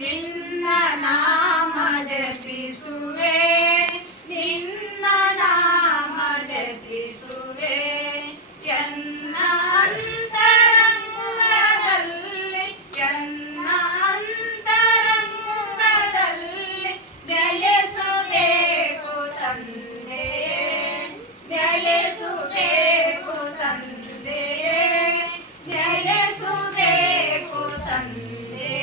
ನಿನ್ನ ನಾಮ ಜಪಿಸುವೆ, ನಿನ್ನ ನಾಮ ಜಪಿಸುವೆ. ಎನ್ನ ಅಂತರಂಗದಲ್ಲಿ, ಎನ್ನ ಅಂತರಂಗದಲ್ಲಿ ನೆಲೆಸಬೇಕು ತಂದೆಯೇ, ನೆಲೆಸಬೇಕು ತಂದೆಯೇ, ನೆಲೆಸಬೇಕು ತಂದೆಯೇ.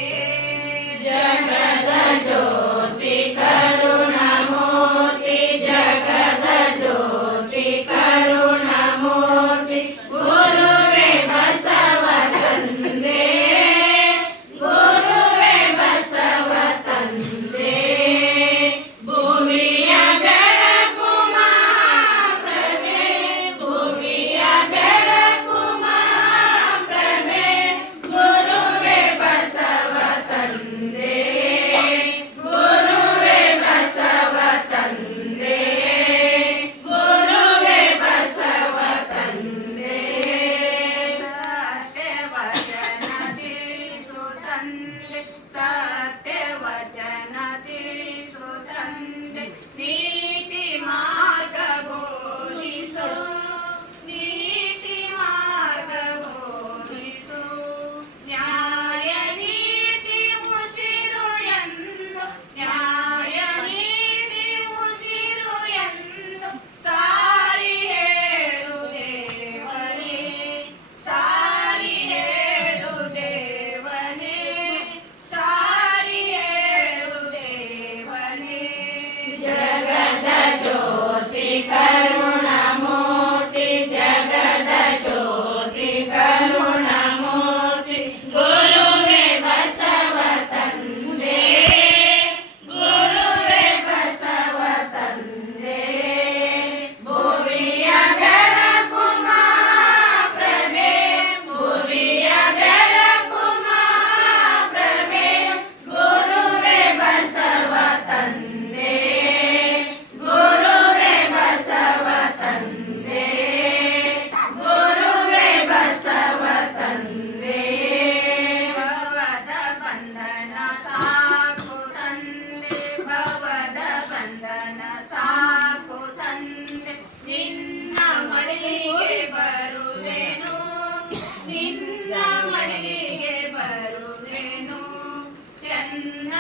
ಜಗದ ಜ್ಯೋತಿ ಕರುಣಮೂರ್ತಿ, ಜಗದ ಜ್ಯೋತಿ ಕರುಣಮೂರ್ತಿ, ಗುರುವೇ ಬಸವ ತಂದೆ, ಗುರುವೇ ಬಸವ ತಂದೆ. ಭೂಮಿಯ ಬೆಳಕು ಮಹಾಪ್ರಭೆ, ಭೂಮಿಯ ಬೆಳಕು ಮಹಾಪ್ರಭೆ, ಗುರುವೇ ಬಸವ ತಂದೆ, ಗುರುವೇ ಬಸವ ತಂದೆ, ಗುರುವೇ ಬಸವ ತಂದೆ. ಸತ್ಯ ವಚನ ತಿಳಿಸು ತಂದೆ, ಸತ್ಯ ವಚನ ತಿಳಿಸು ತಂದೆ. ನೀತಿ ಮಾರ್ಗ ಬೋಧಿಸು, ನೀತಿ ಮಾರ್ಗ ಬೋಧಿಸು. ನ್ಯಾಯ ನೀತಿ ಉಸಿರು ಎಂದು, ನ್ಯಾಯ ನೀತಿ ಉಸಿರು ಎಂದು ಸಾರಿ ಹೇಳು ದೇವನೇ, ಸಾರಿ ಹೇಳು ದೇವನೇ, ಸಾರಿ ಹೇಳು ದೇವನೇ. ಜಗದ ಜ್ಯೋತಿ ಕರುಣಮೂರ್ತಿ, ಜಗದ ಜ್ಯೋತಿ ಕರುಣಮೂರ್ತಿ, ಗುರುವೇ ಬಸವ ತಂದೆ, ಗುರುವೇ ಬಸವ ತಂದೆ. ಭುವಿಯ ಬೆಳಕು ಮಹಾಪ್ರಭೆ, ಭುವಿಯ ಬೆಳಕು ಮಹಾಪ್ರಭೆ, ಗುರುವೇ ಬಸವ ತಂದೆ, ಗುರುವೇ ಬಸವ ತಂದೆ, ಗುರುವೇ ಬಸವ ತಂದೆ. ಭವದ ಬಂಧನ ಸಾಕು ತಂದೆ, ಭವದ ಬಂಧನ ಸಾಕು ತಂದೆ. ನಿನ್ನ ಮಡಿಲಿಗೆ ಬರುವೆನು, ನಿನ್ನ ಮಡಿಲಿಗೆ ಬರುವೆನು. ಚೆನ್ನ